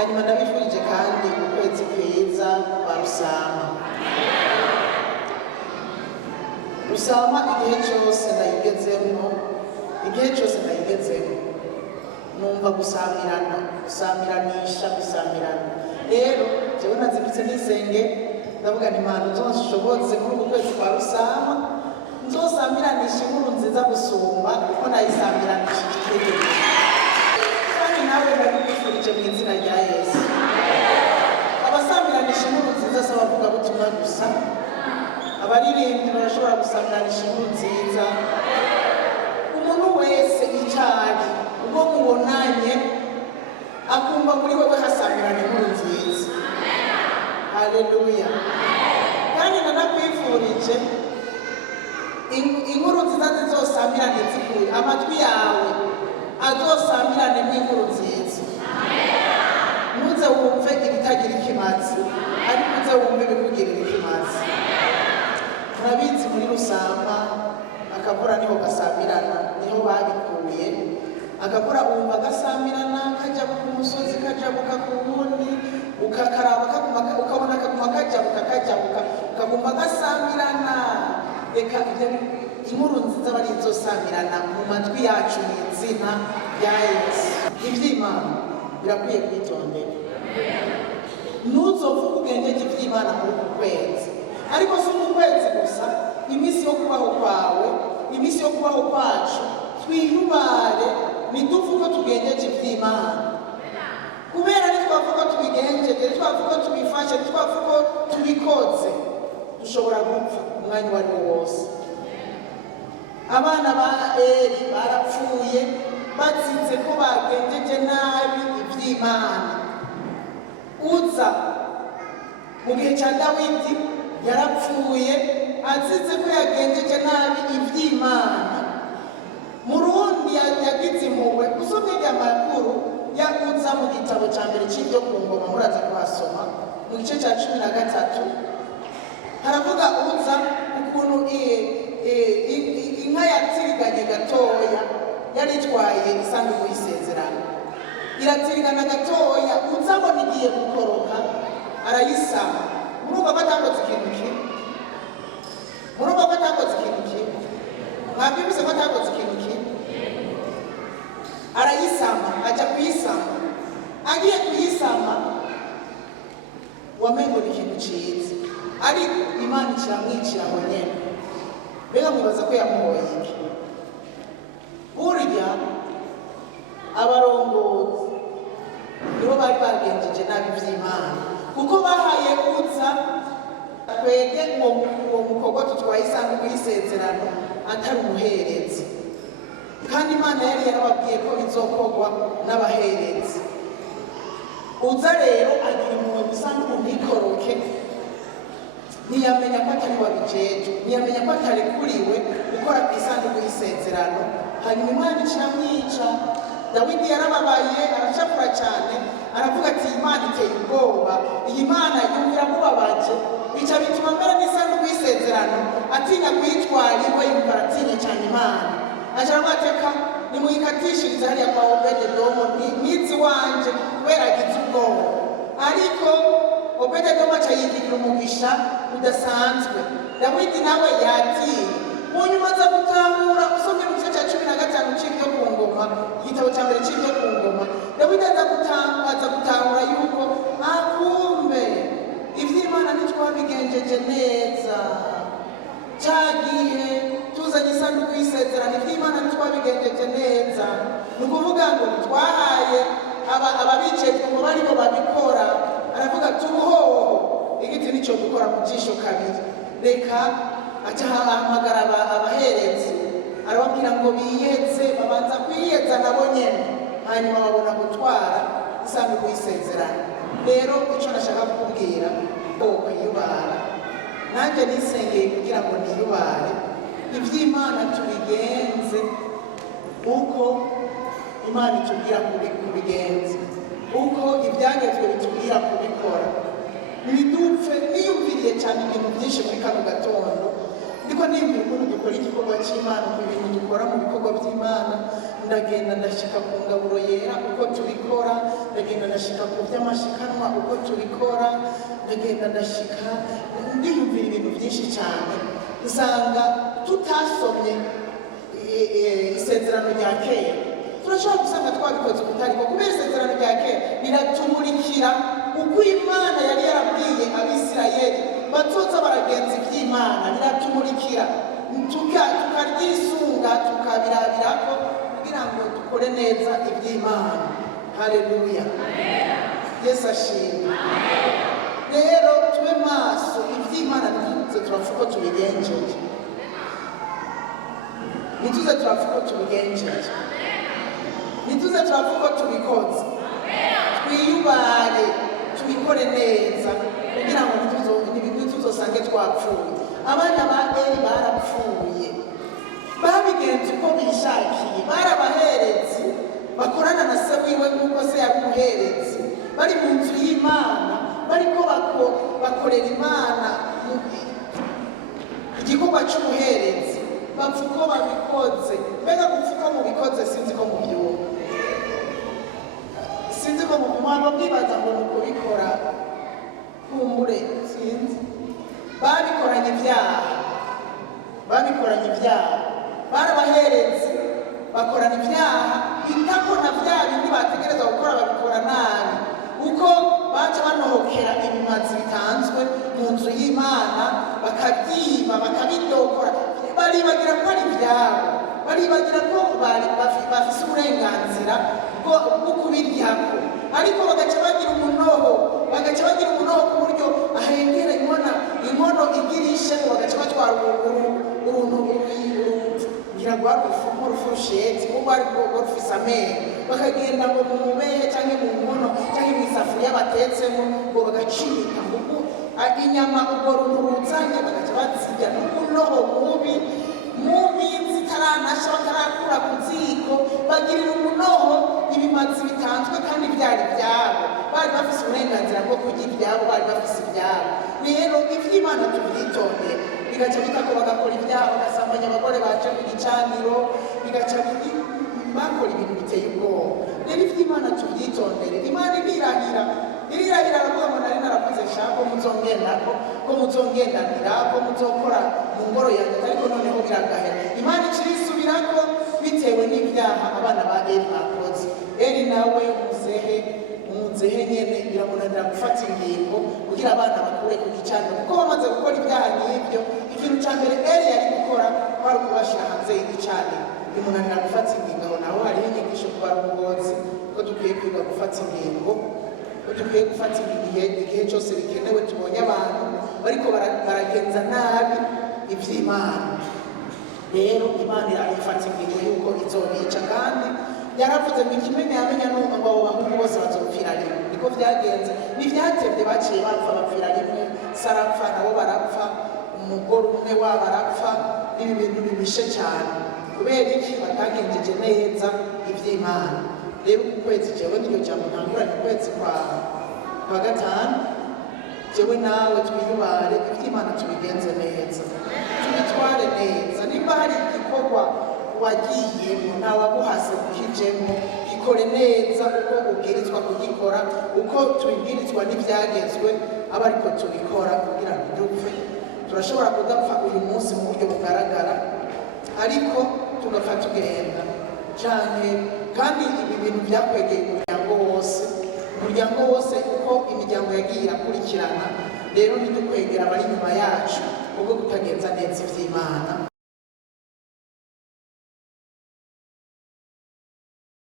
hanyuma ndabifurije kandi ukwezi kwiza kwa Rusama. Rusama igihe cyose ndayigezemo numva gusambiranisha rero jewe nazindutse n'isenge ndavuga nti Imana uzonshobotse muri uku kwezi kwa Rusama nzosambiranisha inkuru nziza gusumba kuko nayisambiranisha itegeko. Kandi nawe ndabifurije mu izina rya Yesu. Abasambiranisha inkuru nziza si abavugabutumwa gusa, abaririmbyi barashobora gusambiranisha inkuru nziza. Umuntu wese icari ubwo mubonanye akumva muri wewe hasambirana inkuru nziza. Haleluya. Kandi nanakwifurije inkuru nziza zizosambirane zikuye, amatwi yawe azosambirane n'inkuru nziza. Ntuze wumve ibitagira ikimazi, ariko uze wumve ibikugirira ikimazi. Murabizi muri Rusama akavura niho gasambirana, niho babikuye. Akavura wumva gasambirana kajya ku musozi kajabuka ku wundi, ukakaraba ukabona kaguma kajabuka ukaguma gasambirana. Reka inkuru nziza bari izosambirana mu matwi yacu mu izina rya Yesu. Iby'Imana birakwiye kwitondera. Ntuzovuge ugenjeje iby'Imana muri uku kwezi, ariko si mu kwezi gusa, iminsi yo kubaho kwawe, iminsi yo kubaho kwacu twiyubare, ntiduvuge tugenjeje iby'Imana. Kubera ntitwavuga tubigenjeje, ntitwavuga tubifashe, ntitwavuga tubikoze, dushobora gupfa umwanya uwo ari wo wose. Abana ba Eli barapfuye bazize ko bagenjeje nabi iby'Imana. Uza mu gihe cya Dawidi yarapfuye azize ko yagenjeje nabi iby'Imana. Murundi yagize impuhwe, usomye amakuru yakuza mu gitabo cya mbere cy'ibyo ku ngoma, muraza kuhasoma mu gice cya 13. Haravuga uza ukuntu inka yatiriganye gatoya yari itwaye isanduku y'isezerano, iratirigana gatoya, uza abona igiye gukoroka arayisama. Murumva ko atakoze ikintu kimwe, mwabyumvise ko atakoze ikintu kimwe. Arayisama, ajya kuyisama, agiye kuyisama wamengo ni ikintu cyiza, ariko Imana ikiramwicira aho nyene. Mbega mwibaza ko yamuhoye iki? Burya abarongozi nibo bari bagenjeje nabi iby'Imana, kuko bahaye uza twege uwo mukobwa tutwaye isanduku y'isezerano atari umuherezi. Kandi Imana yari yarababwiye ko bizokorwa n'abaherezi. Uza rero agira impuhwe isanduku ntikoroke, ntiyamenya ko atari wabijeje, ntiyamenya ko atarekuriwe gukora ku isanduku y'isezerano. Hanyuma Imana ikiramwica. Dawidi yarababaye, aracakura cyane, aravuga ati Imana iteye ubwoba, iyi Mana yumvira mubabaje, bica bituma mbere n'isanduku y'isezerano atinya kuyitwara iwe, yumva aratinya cyane Imana. Aja amateka nimuyikatishiriza hariya kwa Obededomu n'izi wanje kubera agize ubwoba. Ariko Obededomu aca yigirira umugisha udasanzwe. Dawidi nawe yatinya. Mu nyuma aza gutahura, usomye mu gice cya 15 cy'ibyo ku ngoma, igitabo cya mbere cy'ibyo ku ngoma, Dawidi aza gutahura yuko akumbe iby'Imana ntitwabigenjeje neza. Cyagiye tuzanye isanduku y'isezerano, iby'Imana ntitwabigenjeje neza. Ni ukuvuga ngo twahaye ababicejwe ngo baribo babikora. Aravuga tubuhoho igiti nicyo gukora mu jisho kabiri. Reka aca ahamagara abaherezi, arababwira ngo biyeze, babanza kwiyeza nabo nyene, hanyuma babona gutwara isanduku y'isezerano. Rero icyo nashaka kukubwira ko kwiyubara, nanjye nisengeye kugira ngo niyubare, iby'Imana tubigenze uko Imana itubwira kubigenza, uko ibyagezwe bitubwira kubikora. Ntidupfe niyumviriye cyane ibintu byinshi muri kano gatondo, ndiko niyumvira ukuntu dukora igikorwa cy'Imana, ku bintu dukora mu bikorwa by'Imana, ndagenda ndashika ku ngaburo yera uko tubikora, ndagenda ndashika ku by'amashikanwa uko tubikora, ndagenda ndashika ndiyumvira ibintu byinshi cyane, usanga tutasomye isezerano rya kera. Turashobora gusanga twabikoze ubutariko kubera isezerano rya kera riratumurikira uko Imana yari yarabwiye Abisirayeli bazoza baragenza iby'Imana, riratumurikira tukaryisunga tukabirabirako kugira ngo dukore neza iby'Imana. Haleluya, Yesu ashimwe. Rero tube maso iby'Imana ntituze turapfa uko tubigenjeje, ntituze turapfa uko tubigenjeje, ntituze turapfa uko tubikoze. Twiyubare tubikore neza kugira ngo ntituzosange twapfuye. Abana ba Eli barapfuye, babigenza uko bishakiye, barabaherezi bakorana na se wiwe nk'uko se yari umuherezi, bari mu nzu y'Imana bariko bakorera Imana igikorwa cy'umuherezi, bapfa uko babikoze. Mbega gupfa uko mubikoze sinzi ko mubyumva, sinzi ko mwaba mwibaza ngo ni ukubikora kumbure, sinzi. Babikoranye ibyaha, barabaherezi bakorana ibyaha, bitako na bya bindi bategereza gukora babikora nabi, uko baca banohokera ibimazi bitanzwe mu nzu y'Imana, bakabyiba bakabidokora, baribagira ko ari ibyabo, baribagira ko bafise uburenganzira bwo kubiryako, ariko bagaca bagira umunoho ku buryo ahengera inkono igirishe, bagaca batwara uruntu ngira ngo urufurusheti kuko ari bwo rufise amenyo, bakagenda ngo mu mubehe cyangwa mu nkono cyangwa mu isafuriya batetsemo, ngo bagacika inyama ubwo runtu ruzanye, bagaca bazirya n'umunoho mubi zitaranasha batarakura ku ziko, bagirira umunoho ibimazi bitanzwe kandi byari ibyabo, bari bafise uburenganzira bwo kurya ibyabo, bari bafise ibyabo. Rero iby'Imana tubyitondere, bigaca bitako bagakora ibyaha, bagasambanya abagore baje ku gicaniro, bigaca bakora ibintu biteye ubwoba. Rero iby'Imana tubyitondere. Imana irirahira aravuga ngo nari naravuze shako muzongendako, ko muzongendanira, ko muzokora mu ngoro yanjye, ariko noneho biragahera. Imana ikirisubirako bitewe n'ibyaha abana ba Eli bakoze. Eli nawe umuzehe nyene biramunanira gufata ingingo kugira abana bakure ku gicaniro, kuko bamaze gukora ibyaha n'ibyo. Ikintu cya mbere Eli yari gukora kwari ukubashira hanze y'igicaniro, bimunanira gufata ingingo. Aho naho hariho inyigisho ku barongozi ko dukwiye kwiga gufata ingingo, ko dukwiye gufata igihe cyose bikenewe tubonye abantu bariko baragenza nabi iby'Imana. Rero Imana irayifata ingingo yuko izobica, kandi yaravuze ngo ikimenye yamenya n'umwe ngo abo bahungu bose bazopfira rimwe. Niko byagenze, ntibyatevye, baciye bapfa bapfira rimwe. Sarapfa nabo barapfa, umugore umwe wabo arapfa. Ibi bintu bibishe cyane kubera iki? Batagenjeje neza iby'Imana. Rero ku kwezi jewe niryo jambo ntanguranye, ukwezi kwa gatanu, jewe nawe twiyubare iby'Imana tubigenze neza, tubitware neza. Nimba hari igikorwa wagiyemo ntawaguhase kukijemo, gikore neza uko ubwirizwa kugikora, uko tubibwirizwa n'ibyagezwe aba ariko tubikora kugira ngo dupfe. Turashobora kudapfa uyu munsi mu buryo bugaragara, ariko tugapfa tugenda cyane. Kandi ibi bintu byakwegeye umuryango wose uko imiryango yagiye irakurikirana. Rero ntidukwegera abari inyuma yacu ubwo